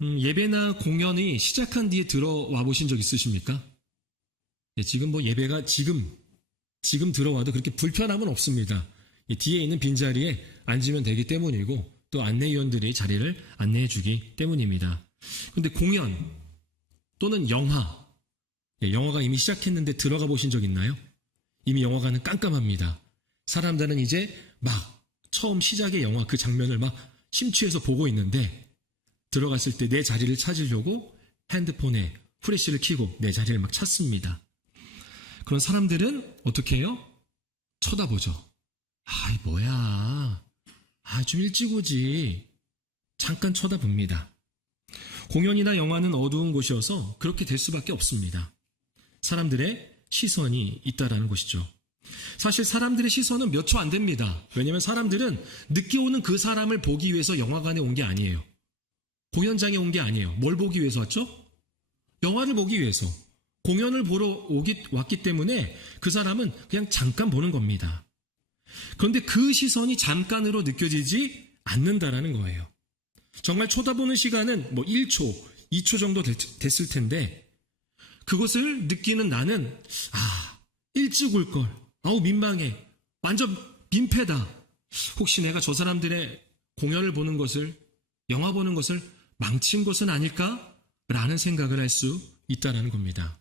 예배나 공연이 시작한 뒤에 들어와 보신 적 있으십니까? 예, 지금 예배가 지금 들어와도 그렇게 불편함은 없습니다. 뒤에 있는 빈자리에 앉으면 되기 때문이고 또 안내위원들이 자리를 안내해 주기 때문입니다. 그런데 공연 또는 영화가 이미 시작했는데 들어가 보신 적 있나요? 이미 영화관은 깜깜합니다. 사람들은 이제 막 처음 시작의 영화 그 장면을 막 심취해서 보고 있는데 들어갔을 때 내 자리를 찾으려고 핸드폰에 후레쉬를 켜고 내 자리를 막 찾습니다. 그런 사람들은 어떻게 해요? 쳐다보죠. 아이 뭐야. 좀 일찍 오지. 잠깐 쳐다봅니다. 공연이나 영화는 어두운 곳이어서 그렇게 될 수밖에 없습니다. 사람들의 시선이 있다라는 것이죠. 사실 사람들의 시선은 몇 초 안 됩니다. 왜냐하면 사람들은 늦게 오는 그 사람을 보기 위해서 영화관에 온 게 아니에요. 공연장에 온 게 아니에요. 뭘 보기 위해서 왔죠? 영화를 보기 위해서. 공연을 보러 왔기 때문에 그 사람은 그냥 잠깐 보는 겁니다. 그런데 그 시선이 잠깐으로 느껴지지 않는다라는 거예요. 정말 쳐다보는 시간은 1초, 2초 정도 됐을 텐데 그것을 느끼는 나는 일찍 올걸. 민망해. 완전 민폐다. 혹시 내가 저 사람들의 공연을 보는 것을, 영화 보는 것을 망친 것은 아닐까? 라는 생각을 할 수 있다는 겁니다.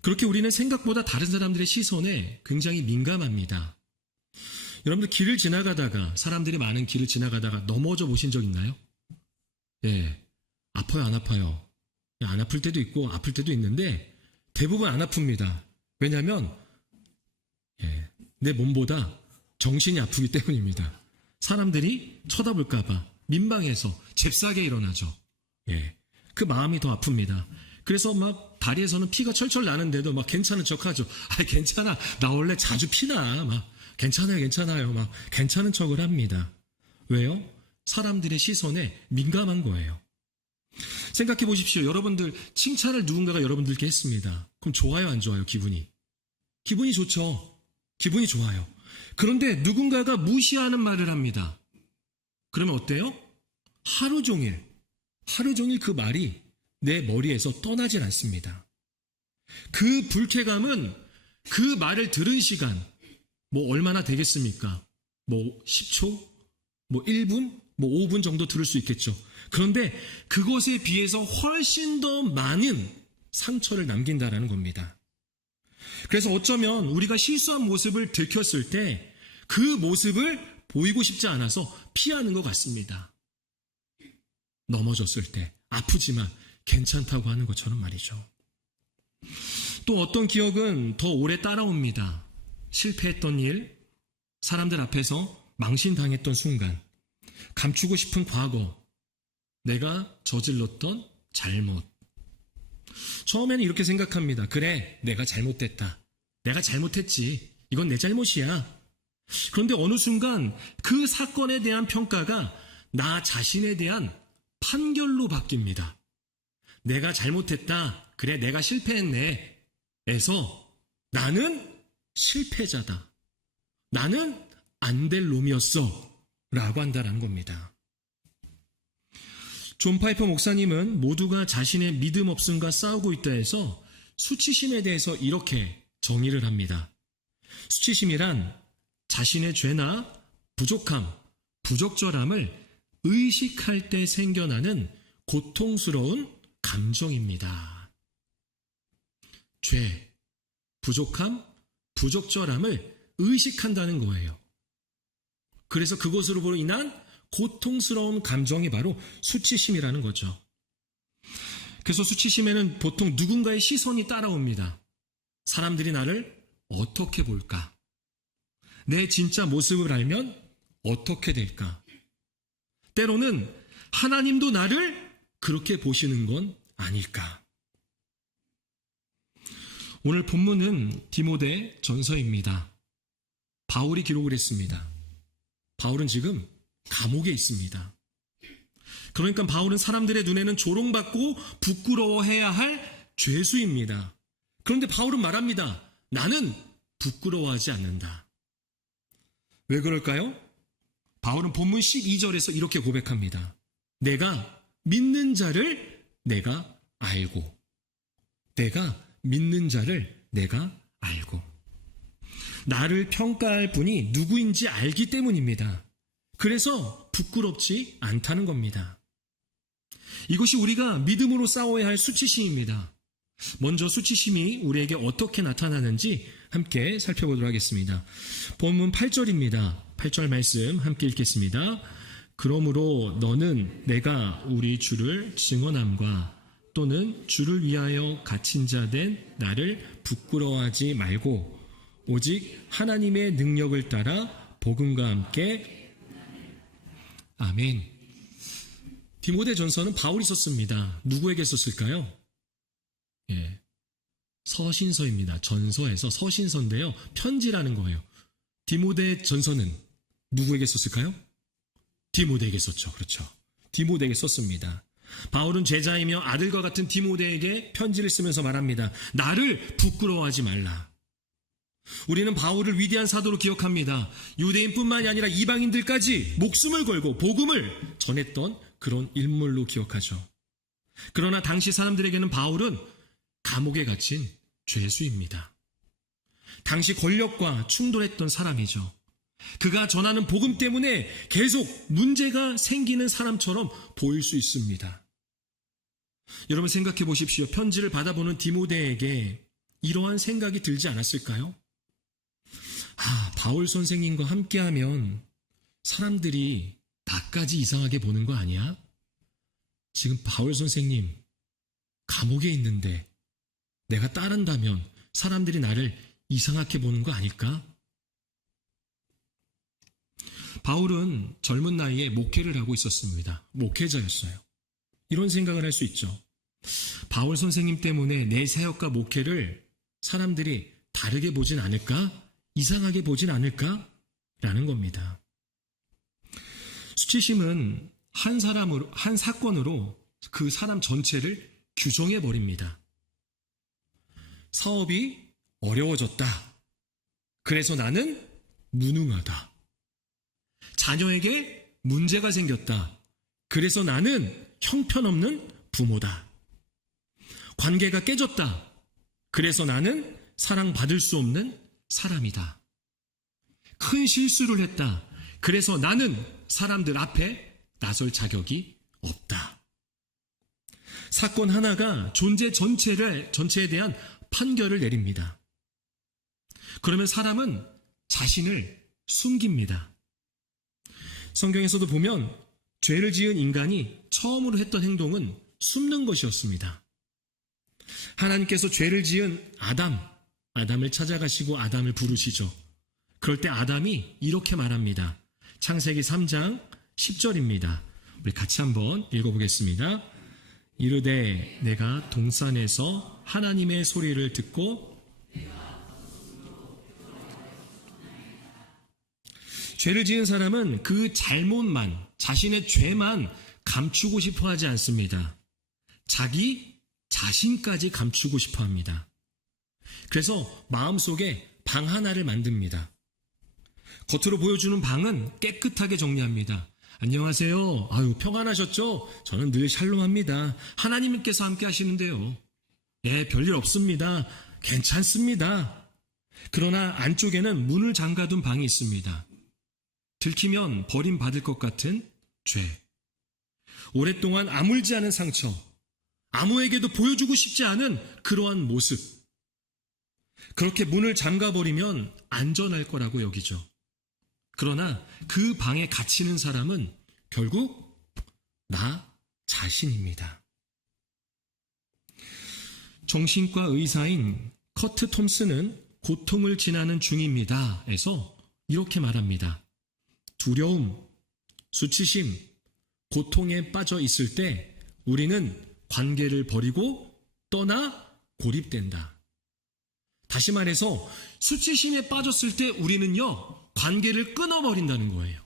그렇게 우리는 생각보다 다른 사람들의 시선에 굉장히 민감합니다. 여러분들 길을 지나가다가, 사람들이 많은 길을 지나가다가 넘어져 보신 적 있나요? 예. 아파요, 안 아파요? 안 아플 때도 있고 아플 때도 있는데 대부분 안 아픕니다. 왜냐하면 내 몸보다 정신이 아프기 때문입니다. 사람들이 쳐다볼까봐 민망해서 잽싸게 일어나죠. 그 마음이 더 아픕니다. 그래서 막 다리에서는 피가 철철 나는데도 막 괜찮은 척하죠. 괜찮아. 나 원래 자주 피나. 막 괜찮아요. 막 괜찮은 척을 합니다. 왜요? 사람들의 시선에 민감한 거예요. 생각해 보십시오. 여러분들 칭찬을 누군가가 여러분들께 했습니다. 그럼 좋아요, 안 좋아요? 기분이 좋죠. 기분이 좋아요. 그런데 누군가가 무시하는 말을 합니다. 그러면 어때요? 하루 종일 그 말이 내 머리에서 떠나질 않습니다. 그 불쾌감은 그 말을 들은 시간 얼마나 되겠습니까? 10초? 1분? 5분 정도 들을 수 있겠죠. 그런데 그것에 비해서 훨씬 더 많은 상처를 남긴다라는 겁니다. 그래서 어쩌면 우리가 실수한 모습을 들켰을 때 그 모습을 보이고 싶지 않아서 피하는 것 같습니다. 넘어졌을 때 아프지만 괜찮다고 하는 것처럼 말이죠. 또 어떤 기억은 더 오래 따라옵니다. 실패했던 일, 사람들 앞에서 망신당했던 순간, 감추고 싶은 과거, 내가 저질렀던 잘못. 처음에는 이렇게 생각합니다. 그래, 내가 잘못됐다. 내가 잘못했지. 이건 내 잘못이야. 그런데 어느 순간 그 사건에 대한 평가가 나 자신에 대한 판결로 바뀝니다. 내가 잘못했다. 그래, 내가 실패했네. 에서 나는 실패자다. 나는 안 될 놈이었어. 라고 한다는 겁니다. 존 파이퍼 목사님은 모두가 자신의 믿음 없음과 싸우고 있다 해서 수치심에 대해서 이렇게 정의를 합니다. 수치심이란 자신의 죄나 부족함, 부적절함을 의식할 때 생겨나는 고통스러운 감정입니다. 죄, 부족함, 부적절함을 의식한다는 거예요. 그래서 그것으로 인한 고통스러운 감정이 바로 수치심이라는 거죠. 그래서 수치심에는 보통 누군가의 시선이 따라옵니다. 사람들이 나를 어떻게 볼까? 내 진짜 모습을 알면 어떻게 될까? 때로는 하나님도 나를 그렇게 보시는 건 아닐까? 오늘 본문은 디모데 전서입니다. 바울이 기록을 했습니다. 바울은 지금 감옥에 있습니다. 그러니까 바울은 사람들의 눈에는 조롱받고 부끄러워해야 할 죄수입니다. 그런데 바울은 말합니다. 나는 부끄러워하지 않는다. 왜 그럴까요? 바울은 본문 12절에서 이렇게 고백합니다. 내가 믿는 자를 내가 알고. 내가 믿는 자를 내가 알고. 나를 평가할 분이 누구인지 알기 때문입니다. 그래서 부끄럽지 않다는 겁니다. 이것이 우리가 믿음으로 싸워야 할 수치심입니다. 먼저 수치심이 우리에게 어떻게 나타나는지 함께 살펴보도록 하겠습니다. 본문 8절입니다. 8절 말씀 함께 읽겠습니다. 그러므로 너는 내가 우리 주를 증언함과 또는 주를 위하여 갇힌 자 된 나를 부끄러워하지 말고 오직 하나님의 능력을 따라 복음과 함께. 아멘. 디모데전서는 바울이 썼습니다. 누구에게 썼을까요? 예, 서신서입니다. 전서에서 서신서인데요. 편지라는 거예요. 디모데전서는 누구에게 썼을까요? 디모데에게 썼죠. 그렇죠. 디모데에게 썼습니다. 바울은 제자이며 아들과 같은 디모데에게 편지를 쓰면서 말합니다. 나를 부끄러워하지 말라. 우리는 바울을 위대한 사도로 기억합니다. 유대인뿐만이 아니라 이방인들까지 목숨을 걸고 복음을 전했던 그런 인물로 기억하죠. 그러나 당시 사람들에게는 바울은 감옥에 갇힌 죄수입니다. 당시 권력과 충돌했던 사람이죠. 그가 전하는 복음 때문에 계속 문제가 생기는 사람처럼 보일 수 있습니다. 여러분 생각해 보십시오. 편지를 받아보는 디모데에게 이러한 생각이 들지 않았을까요? 바울 선생님과 함께하면 사람들이 나까지 이상하게 보는 거 아니야? 지금 바울 선생님 감옥에 있는데 내가 따른다면 사람들이 나를 이상하게 보는 거 아닐까? 바울은 젊은 나이에 목회를 하고 있었습니다. 목회자였어요. 이런 생각을 할 수 있죠. 바울 선생님 때문에 내 사역과 목회를 사람들이 다르게 보진 않을까? 이상하게 보진 않을까? 라는 겁니다. 수치심은 한 사건으로 그 사람 전체를 규정해 버립니다. 사업이 어려워졌다. 그래서 나는 무능하다. 자녀에게 문제가 생겼다. 그래서 나는 형편없는 부모다. 관계가 깨졌다. 그래서 나는 사랑받을 수 없는 사람이다. 큰 실수를 했다. 그래서 나는 사람들 앞에 나설 자격이 없다. 사건 하나가 존재 전체에 대한 판결을 내립니다. 그러면 사람은 자신을 숨깁니다. 성경에서도 보면 죄를 지은 인간이 처음으로 했던 행동은 숨는 것이었습니다. 하나님께서 죄를 지은 아담을 찾아가시고 아담을 부르시죠. 그럴 때 아담이 이렇게 말합니다. 창세기 3장 10절입니다. 우리 같이 한번 읽어보겠습니다. 이르되 내가 동산에서 하나님의 소리를 듣고 죄를 지은 사람은 그 잘못만, 자신의 죄만 감추고 싶어 하지 않습니다. 자기 자신까지 감추고 싶어 합니다. 그래서 마음속에 방 하나를 만듭니다. 겉으로 보여주는 방은 깨끗하게 정리합니다. 안녕하세요. 평안하셨죠? 저는 늘 샬롬합니다. 하나님께서 함께 하시는데요. 별일 없습니다. 괜찮습니다. 그러나 안쪽에는 문을 잠가둔 방이 있습니다. 들키면 버림받을 것 같은 죄. 오랫동안 아물지 않은 상처. 아무에게도 보여주고 싶지 않은 그러한 모습. 그렇게 문을 잠가버리면 안전할 거라고 여기죠. 그러나 그 방에 갇히는 사람은 결국 나 자신입니다. 정신과 의사인 커트 톰슨은 고통을 지나는 중입니다. 에서 이렇게 말합니다. 두려움, 수치심, 고통에 빠져 있을 때 우리는 관계를 버리고 떠나 고립된다. 다시 말해서 수치심에 빠졌을 때 우리는요, 관계를 끊어버린다는 거예요.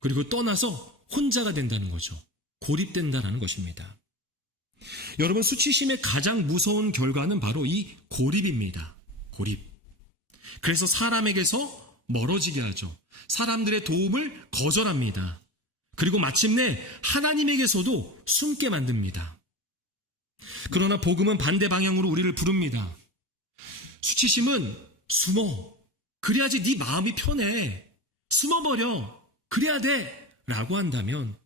그리고 떠나서 혼자가 된다는 거죠. 고립된다는 것입니다. 여러분, 수치심의 가장 무서운 결과는 바로 이 고립입니다. 고립. 그래서 사람에게서 멀어지게 하죠. 사람들의 도움을 거절합니다. 그리고 마침내 하나님에게서도 숨게 만듭니다. 그러나 복음은 반대 방향으로 우리를 부릅니다. 수치심은 숨어. 그래야지 네 마음이 편해. 숨어버려. 그래야 돼. 라고 한다면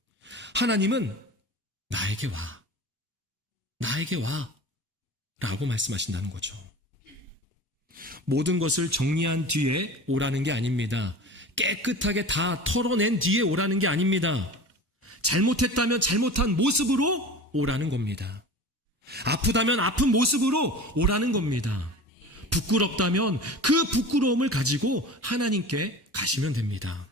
하나님은 나에게 와. 나에게 와. 라고 말씀하신다는 거죠. 모든 것을 정리한 뒤에 오라는 게 아닙니다. 깨끗하게 다 털어낸 뒤에 오라는 게 아닙니다. 잘못했다면 잘못한 모습으로 오라는 겁니다. 아프다면 아픈 모습으로 오라는 겁니다. 부끄럽다면 그 부끄러움을 가지고 하나님께 가시면 됩니다.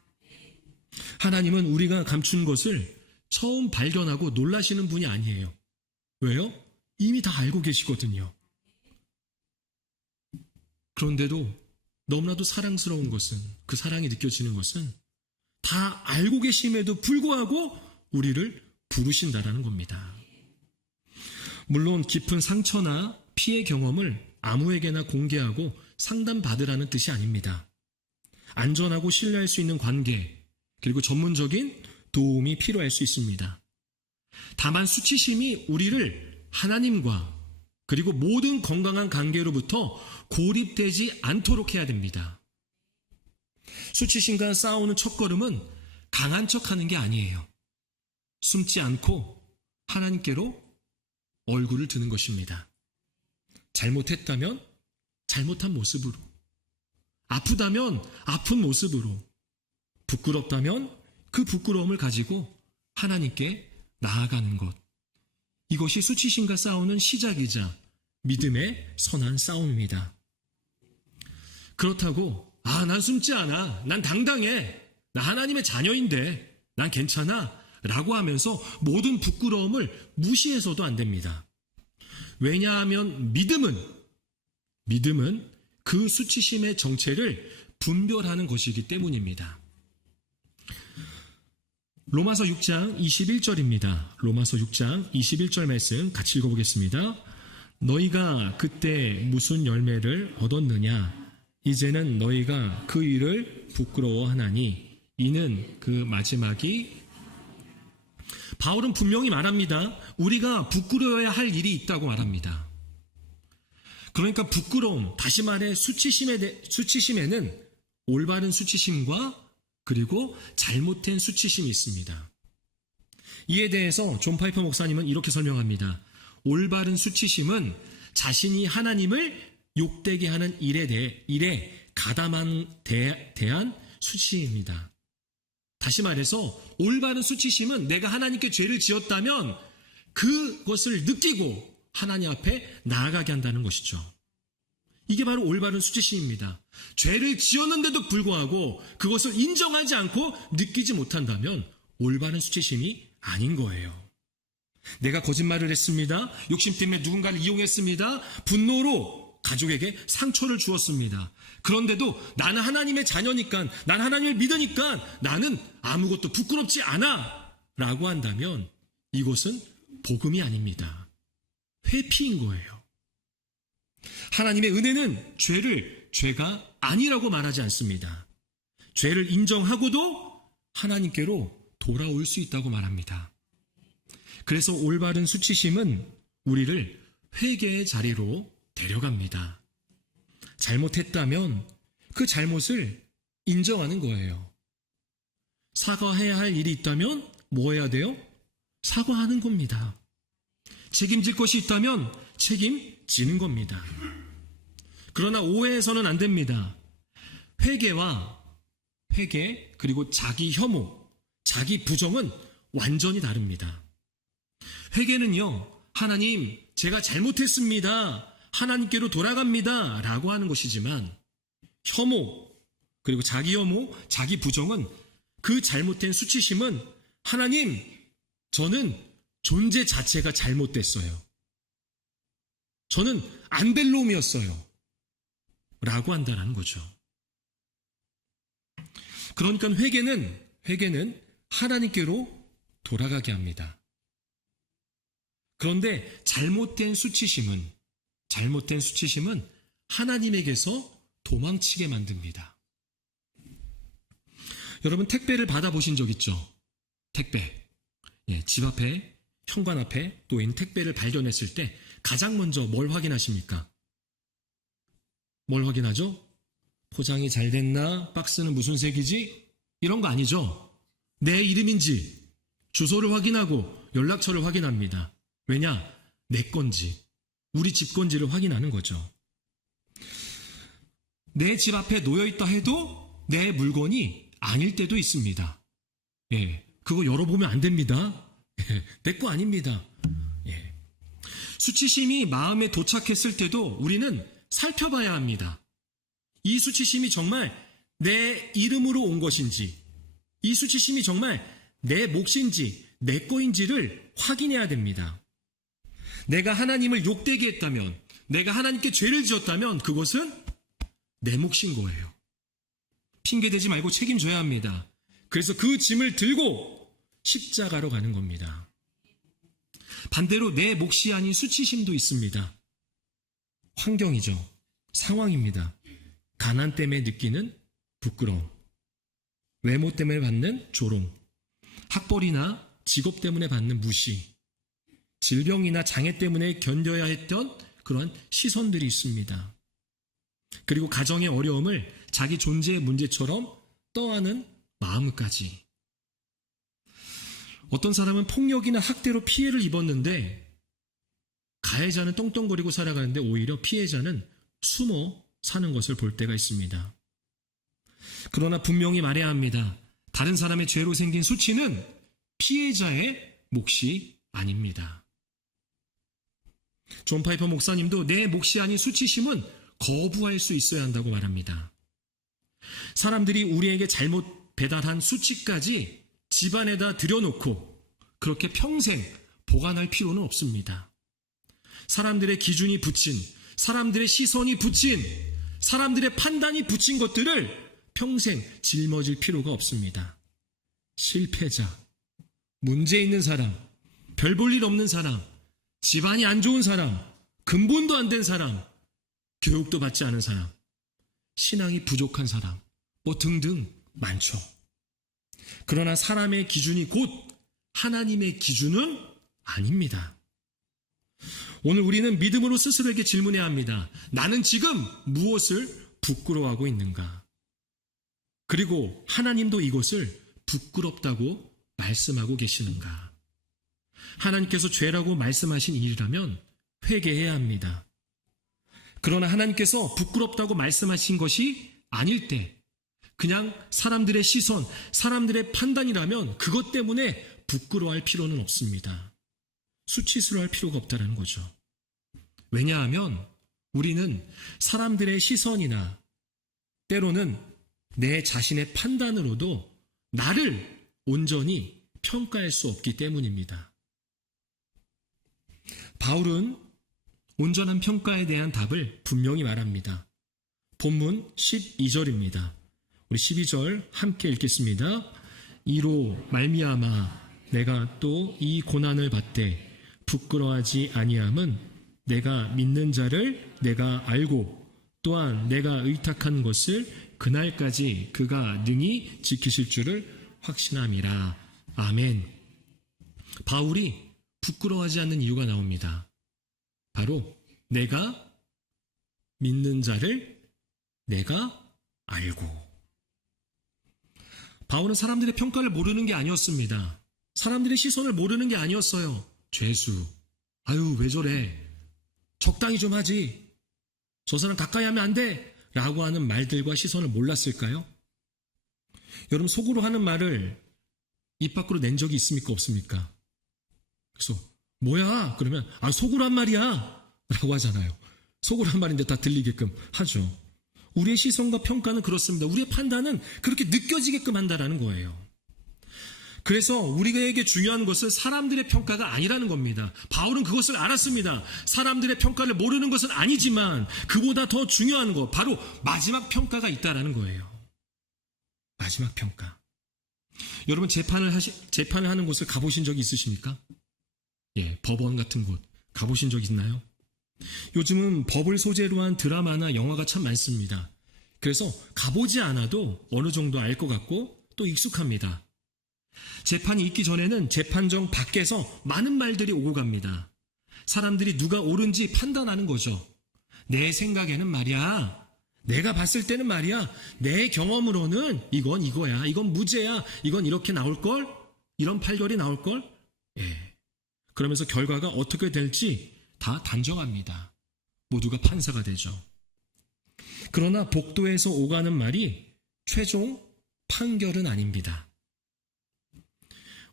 하나님은 우리가 감춘 것을 처음 발견하고 놀라시는 분이 아니에요. 왜요? 이미 다 알고 계시거든요. 그런데도 너무나도 사랑스러운 것은, 그 사랑이 느껴지는 것은 다 알고 계심에도 불구하고 우리를 부르신다라는 겁니다. 물론 깊은 상처나 피해 경험을 아무에게나 공개하고 상담받으라는 뜻이 아닙니다. 안전하고 신뢰할 수 있는 관계, 그리고 전문적인 도움이 필요할 수 있습니다. 다만 수치심이 우리를 하나님과 그리고 모든 건강한 관계로부터 고립되지 않도록 해야 됩니다. 수치심과 싸우는 첫걸음은 강한 척하는 게 아니에요. 숨지 않고 하나님께로 얼굴을 드는 것입니다. 잘못했다면 잘못한 모습으로, 아프다면 아픈 모습으로, 부끄럽다면 그 부끄러움을 가지고 하나님께 나아가는 것. 이것이 수치심과 싸우는 시작이자 믿음의 선한 싸움입니다. 그렇다고 난 숨지 않아, 난 당당해, 나 하나님의 자녀인데 난 괜찮아 라고 하면서 모든 부끄러움을 무시해서도 안 됩니다. 왜냐하면 믿음은 그 수치심의 정체를 분별하는 것이기 때문입니다. 로마서 6장 21절입니다. 로마서 6장 21절 말씀 같이 읽어보겠습니다. 너희가 그때 무슨 열매를 얻었느냐? 이제는 너희가 그 일을 부끄러워하나니 이는 그 마지막이. 바울은 분명히 말합니다. 우리가 부끄러워야 할 일이 있다고 말합니다. 그러니까 부끄러움, 다시 말해 수치심에는 올바른 수치심과 그리고 잘못된 수치심이 있습니다. 이에 대해서 존 파이퍼 목사님은 이렇게 설명합니다. 올바른 수치심은 자신이 하나님을 욕되게 하는 일에 가담한 대한 수치심입니다. 다시 말해서 올바른 수치심은 내가 하나님께 죄를 지었다면 그것을 느끼고 하나님 앞에 나아가게 한다는 것이죠. 이게 바로 올바른 수치심입니다. 죄를 지었는데도 불구하고 그것을 인정하지 않고 느끼지 못한다면 올바른 수치심이 아닌 거예요. 내가 거짓말을 했습니다. 욕심 때문에 누군가를 이용했습니다. 분노로 가족에게 상처를 주었습니다. 그런데도 나는 하나님의 자녀니까, 난 하나님을 믿으니까 나는 아무것도 부끄럽지 않아 라고 한다면 이것은 복음이 아닙니다. 회피인 거예요. 하나님의 은혜는 죄를 죄가 아니라고 말하지 않습니다. 죄를 인정하고도 하나님께로 돌아올 수 있다고 말합니다. 그래서 올바른 수치심은 우리를 회개의 자리로 데려갑니다. 잘못했다면 그 잘못을 인정하는 거예요. 사과해야 할 일이 있다면 뭐 해야 돼요? 사과하는 겁니다. 책임질 것이 있다면 책임지는 겁니다. 그러나 오해해서는 안 됩니다. 회개 그리고 자기 혐오, 자기 부정은 완전히 다릅니다. 회개는요, 하나님 제가 잘못했습니다, 하나님께로 돌아갑니다 라고 하는 것이지만, 혐오 그리고 자기 혐오, 자기 부정은, 그 잘못된 수치심은 하나님 저는 존재 자체가 잘못됐어요, 저는 안 될 놈이었어요 라고 한다는 거죠. 그러니까 회개는 하나님께로 돌아가게 합니다. 그런데 잘못된 수치심은 하나님에게서 도망치게 만듭니다. 여러분 택배를 받아보신 적 있죠? 택배. 집 앞에, 현관 앞에 놓인 택배를 발견했을 때 가장 먼저 뭘 확인하십니까? 뭘 확인하죠? 포장이 잘 됐나? 박스는 무슨 색이지? 이런 거 아니죠? 내 이름인지, 주소를 확인하고 연락처를 확인합니다. 왜냐? 내 건지, 우리 집 건지를 확인하는 거죠. 내 집 앞에 놓여있다 해도 내 물건이 아닐 때도 있습니다. 그거 열어보면 안 됩니다. 내 거 아닙니다. 수치심이 마음에 도착했을 때도 우리는 살펴봐야 합니다. 이 수치심이 정말 내 이름으로 온 것인지, 이 수치심이 정말 내 몫인지, 내 거인지를 확인해야 됩니다. 내가 하나님을 욕되게 했다면, 내가 하나님께 죄를 지었다면 그것은 내 몫인 거예요. 핑계대지 말고 책임져야 합니다. 그래서 그 짐을 들고 십자가로 가는 겁니다. 반대로 내 몫이 아닌 수치심도 있습니다. 환경이죠. 상황입니다. 가난 때문에 느끼는 부끄러움, 외모 때문에 받는 조롱, 학벌이나 직업 때문에 받는 무시, 질병이나 장애 때문에 견뎌야 했던 그런 시선들이 있습니다. 그리고 가정의 어려움을 자기 존재의 문제처럼 떠안는 마음까지. 어떤 사람은 폭력이나 학대로 피해를 입었는데 가해자는 떵떵거리고 살아가는데 오히려 피해자는 숨어 사는 것을 볼 때가 있습니다. 그러나 분명히 말해야 합니다. 다른 사람의 죄로 생긴 수치는 피해자의 몫이 아닙니다. 존 파이퍼 목사님도 내 몫이 아닌 수치심은 거부할 수 있어야 한다고 말합니다. 사람들이 우리에게 잘못 배달한 수치까지 집안에다 들여놓고 그렇게 평생 보관할 필요는 없습니다. 사람들의 기준이 붙인, 사람들의 시선이 붙인, 사람들의 판단이 붙인 것들을 평생 짊어질 필요가 없습니다. 실패자, 문제 있는 사람, 별 볼 일 없는 사람, 집안이 안 좋은 사람, 근본도 안 된 사람, 교육도 받지 않은 사람, 신앙이 부족한 사람, 등등 많죠. 그러나 사람의 기준이 곧 하나님의 기준은 아닙니다. 오늘 우리는 믿음으로 스스로에게 질문해야 합니다. 나는 지금 무엇을 부끄러워하고 있는가? 그리고 하나님도 이것을 부끄럽다고 말씀하고 계시는가? 하나님께서 죄라고 말씀하신 일이라면 회개해야 합니다. 그러나 하나님께서 부끄럽다고 말씀하신 것이 아닐 때, 그냥 사람들의 시선, 사람들의 판단이라면 그것 때문에 부끄러워할 필요는 없습니다. 수치스러워할 필요가 없다는 거죠. 왜냐하면 우리는 사람들의 시선이나 때로는 내 자신의 판단으로도 나를 온전히 평가할 수 없기 때문입니다. 바울은 온전한 평가에 대한 답을 분명히 말합니다. 본문 12절입니다. 우리 12절 함께 읽겠습니다. 이로 말미암아 내가 또 이 고난을 받되 부끄러워하지 아니함은 내가 믿는 자를 내가 알고 또한 내가 의탁한 것을 그날까지 그가 능히 지키실 줄을 확신함이라. 아멘. 바울이 부끄러워하지 않는 이유가 나옵니다. 바로 내가 믿는 자를 내가 알고. 바울은 사람들의 평가를 모르는 게 아니었습니다. 사람들의 시선을 모르는 게 아니었어요. 죄수, 아유 왜 저래, 적당히 좀 하지, 저 사람 가까이 하면 안 돼 라고 하는 말들과 시선을 몰랐을까요? 여러분, 속으로 하는 말을 입 밖으로 낸 적이 있습니까, 없습니까? 그래서 뭐야 그러면 속으로 한 말이야 라고 하잖아요. 속으로 한 말인데 다 들리게끔 하죠. 우리의 시선과 평가는 그렇습니다. 우리의 판단은 그렇게 느껴지게끔 한다라는 거예요. 그래서 우리에게 중요한 것은 사람들의 평가가 아니라는 겁니다. 바울은 그것을 알았습니다. 사람들의 평가를 모르는 것은 아니지만 그보다 더 중요한 것, 바로 마지막 평가가 있다라는 거예요. 마지막 평가. 여러분, 재판을 하는 곳을 가보신 적이 있으십니까? 법원 같은 곳 가보신 적 있나요? 요즘은 법을 소재로 한 드라마나 영화가 참 많습니다. 그래서 가보지 않아도 어느 정도 알 것 같고 또 익숙합니다. 재판이 있기 전에는 재판정 밖에서 많은 말들이 오고 갑니다. 사람들이 누가 옳은지 판단하는 거죠. 내 생각에는 말이야, 내가 봤을 때는 말이야, 내 경험으로는 이건 이거야, 이건 무죄야, 이건 이렇게 나올걸, 이런 판결이 나올걸. 예. 그러면서 결과가 어떻게 될지 다 단정합니다. 모두가 판사가 되죠. 그러나 복도에서 오가는 말이 최종 판결은 아닙니다.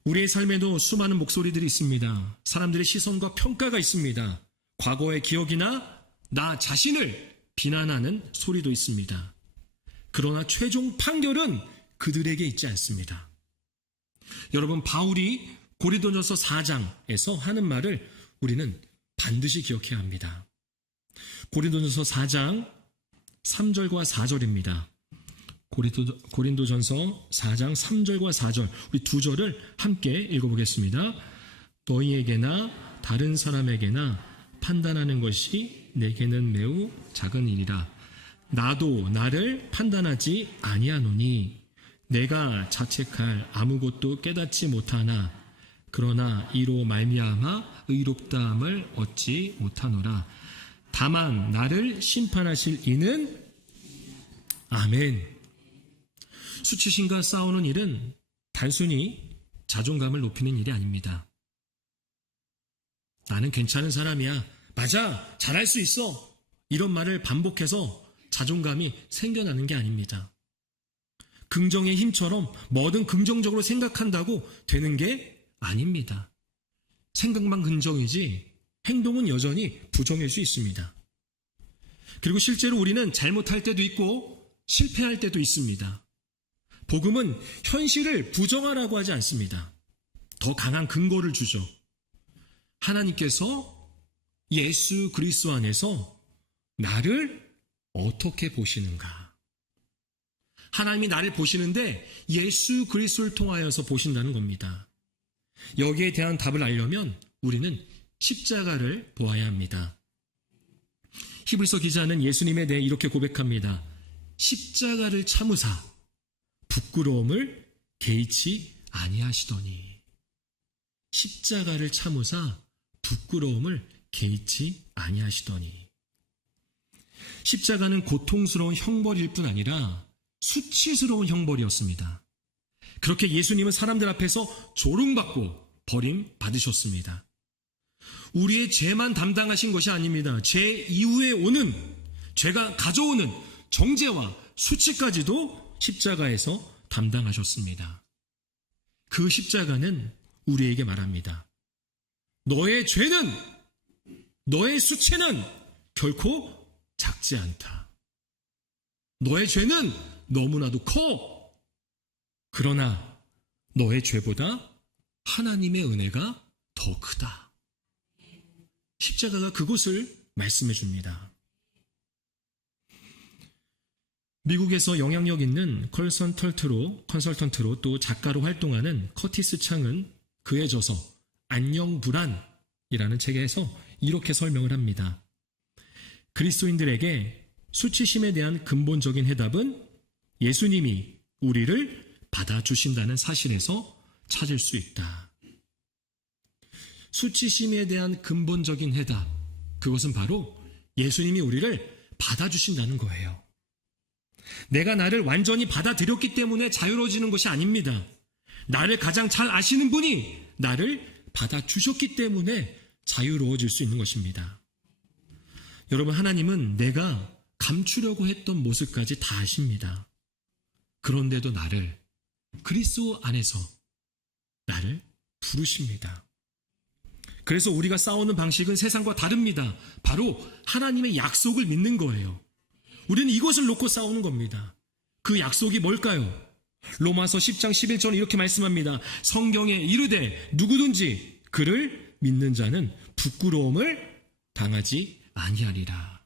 우리의 삶에도 수많은 목소리들이 있습니다. 사람들의 시선과 평가가 있습니다. 과거의 기억이나 나 자신을 비난하는 소리도 있습니다. 그러나 최종 판결은 그들에게 있지 않습니다. 여러분, 바울이 고린도전서 4장에서 하는 말을 우리는 반드시 기억해야 합니다. 고린도전서 4장 3절과 4절입니다. 고린도전서 4장 3절과 4절, 우리 두 절을 함께 읽어보겠습니다. 너희에게나 다른 사람에게나 판단하는 것이 내게는 매우 작은 일이라. 나도 나를 판단하지 아니하노니 내가 자책할 아무것도 깨닫지 못하나 그러나 이로 말미암아 의롭다함을 얻지 못하노라. 다만 나를 심판하실 이는 아멘. 수치심과 싸우는 일은 단순히 자존감을 높이는 일이 아닙니다. 나는 괜찮은 사람이야, 맞아, 잘할 수 있어, 이런 말을 반복해서 자존감이 생겨나는 게 아닙니다. 긍정의 힘처럼 뭐든 긍정적으로 생각한다고 되는 게 아닙니다. 생각만 긍정이지 행동은 여전히 부정일 수 있습니다. 그리고 실제로 우리는 잘못할 때도 있고 실패할 때도 있습니다. 복음은 현실을 부정하라고 하지 않습니다. 더 강한 근거를 주죠. 하나님께서 예수 그리스도 안에서 나를 어떻게 보시는가? 하나님이 나를 보시는데 예수 그리스도를 통하여서 보신다는 겁니다. 여기에 대한 답을 알려면 우리는 십자가를 보아야 합니다. 히브리서 기자는 예수님에 대해 이렇게 고백합니다. 십자가를 참으사 부끄러움을 개의치 아니하시더니. 십자가를 참으사 부끄러움을 개의치 아니하시더니. 십자가는 고통스러운 형벌일 뿐 아니라 수치스러운 형벌이었습니다. 그렇게 예수님은 사람들 앞에서 조롱받고 버림받으셨습니다. 우리의 죄만 담당하신 것이 아닙니다. 죄 이후에 오는, 죄가 가져오는 정죄와 수치까지도 십자가에서 담당하셨습니다. 그 십자가는 우리에게 말합니다. 너의 죄는, 너의 수치는 결코 작지 않다. 너의 죄는 너무나도 커. 그러나 너의 죄보다 하나님의 은혜가 더 크다. 십자가가 그것을 말씀해 줍니다. 미국에서 영향력 있는 컨설턴트로 또 작가로 활동하는 커티스 창은 그의 저서 안녕 불안이라는 책에서 이렇게 설명을 합니다. 그리스도인들에게 수치심에 대한 근본적인 해답은 예수님이 우리를 받아주신다는 사실에서 찾을 수 있다. 수치심에 대한 근본적인 해답, 그것은 바로 예수님이 우리를 받아주신다는 거예요. 내가 나를 완전히 받아들였기 때문에 자유로워지는 것이 아닙니다. 나를 가장 잘 아시는 분이 나를 받아주셨기 때문에 자유로워질 수 있는 것입니다. 여러분, 하나님은 내가 감추려고 했던 모습까지 다 아십니다. 그런데도 나를, 그리스도 안에서 나를 부르십니다. 그래서 우리가 싸우는 방식은 세상과 다릅니다. 바로 하나님의 약속을 믿는 거예요. 우리는 이것을 놓고 싸우는 겁니다. 그 약속이 뭘까요? 로마서 10장 11절 이렇게 말씀합니다. 성경에 이르되 누구든지 그를 믿는 자는 부끄러움을 당하지 아니하리라.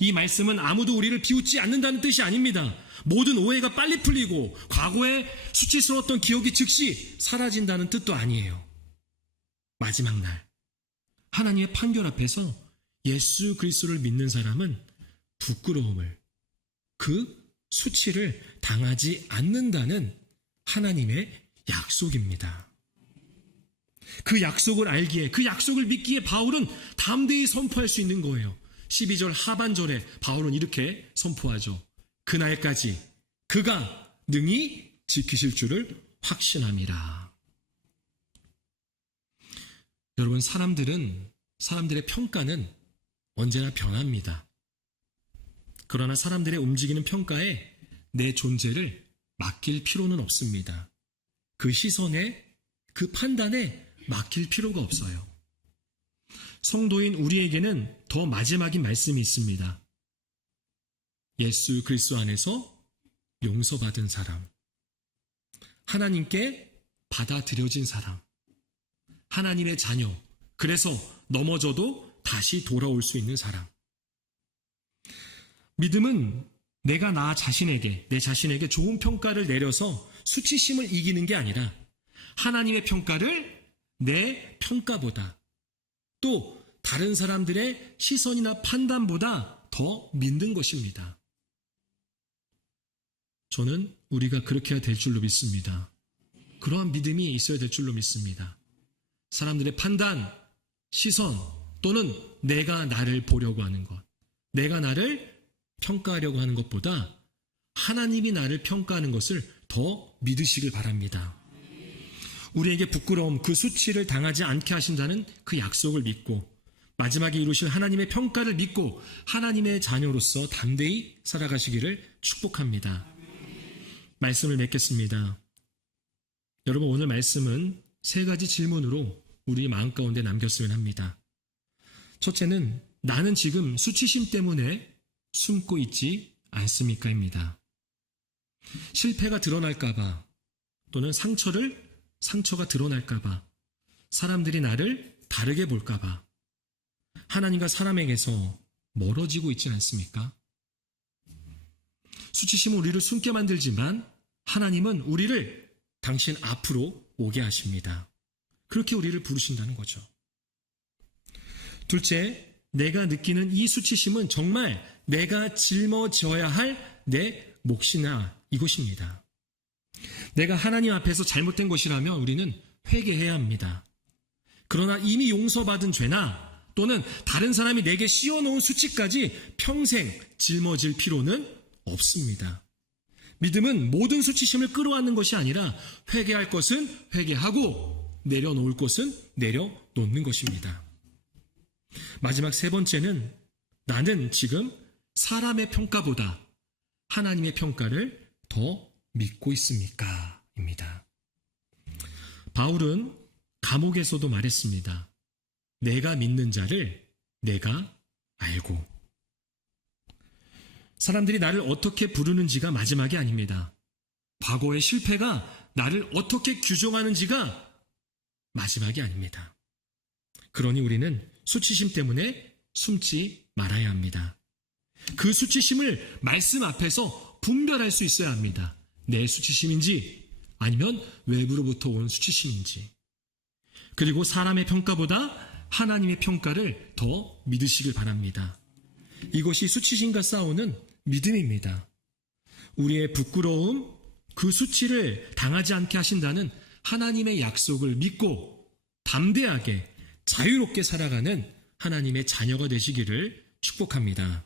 이 말씀은 아무도 우리를 비웃지 않는다는 뜻이 아닙니다. 모든 오해가 빨리 풀리고 과거에 수치스러웠던 기억이 즉시 사라진다는 뜻도 아니에요. 마지막 날 하나님의 판결 앞에서 예수 그리스도를 믿는 사람은 부끄러움을, 그 수치를 당하지 않는다는 하나님의 약속입니다. 그 약속을 알기에, 그 약속을 믿기에 바울은 담대히 선포할 수 있는 거예요. 12절 하반절에 바울은 이렇게 선포하죠. 그날까지 그가 능히 지키실 줄을 확신함이라. 여러분, 사람들의 평가는 언제나 변합니다. 그러나 사람들의 움직이는 평가에 내 존재를 맡길 필요는 없습니다. 그 시선에, 그 판단에 맡길 필요가 없어요. 성도인 우리에게는 더 마지막인 말씀이 있습니다. 예수 그리스도 안에서 용서받은 사람, 하나님께 받아들여진 사람, 하나님의 자녀, 그래서 넘어져도 다시 돌아올 수 있는 사람. 믿음은 내가 내 자신에게 좋은 평가를 내려서 수치심을 이기는 게 아니라 하나님의 평가를 내 평가보다, 또 다른 사람들의 시선이나 판단보다 더 믿는 것입니다. 저는 우리가 그렇게 해야 될 줄로 믿습니다. 그러한 믿음이 있어야 될 줄로 믿습니다. 사람들의 판단, 시선, 또는 내가 나를 보려고 하는 것, 내가 나를 평가하려고 하는 것보다 하나님이 나를 평가하는 것을 더 믿으시길 바랍니다. 우리에게 부끄러움, 그 수치를 당하지 않게 하신다는 그 약속을 믿고, 마지막에 이루실 하나님의 평가를 믿고 하나님의 자녀로서 담대히 살아가시기를 축복합니다. 말씀을 맺겠습니다. 여러분, 오늘 말씀은 3가지 질문으로 우리 마음 가운데 남겼으면 합니다. 첫째는 나는 지금 수치심 때문에 숨고 있지 않습니까? 입니다. 실패가 드러날까봐, 또는 상처가 드러날까봐, 사람들이 나를 다르게 볼까봐 하나님과 사람에게서 멀어지고 있지 않습니까? 수치심은 우리를 숨게 만들지만 하나님은 우리를 당신 앞으로 오게 하십니다. 그렇게 우리를 부르신다는 거죠. 둘째, 내가 느끼는 이 수치심은 정말 내가 짊어져야 할 내 몫이나 이것입니다. 내가 하나님 앞에서 잘못된 것이라면 우리는 회개해야 합니다. 그러나 이미 용서받은 죄나 또는 다른 사람이 내게 씌워놓은 수치까지 평생 짊어질 필요는 없습니다. 믿음은 모든 수치심을 끌어안는 것이 아니라 회개할 것은 회개하고 내려놓을 것은 내려놓는 것입니다. 마지막 3번째는 나는 지금 사람의 평가보다 하나님의 평가를 더 믿고 있습니까? 입니다. 바울은 감옥에서도 말했습니다. 내가 믿는 자를 내가 알고. 사람들이 나를 어떻게 부르는지가 마지막이 아닙니다. 과거의 실패가 나를 어떻게 규정하는지가 마지막이 아닙니다. 그러니 우리는 수치심 때문에 숨지 말아야 합니다. 그 수치심을 말씀 앞에서 분별할 수 있어야 합니다. 내 수치심인지 아니면 외부로부터 온 수치심인지. 그리고 사람의 평가보다 하나님의 평가를 더 믿으시길 바랍니다. 이것이 수치심과 싸우는 믿음입니다. 우리의 부끄러움, 그 수치를 당하지 않게 하신다는 하나님의 약속을 믿고 담대하게 자유롭게 살아가는 하나님의 자녀가 되시기를 축복합니다.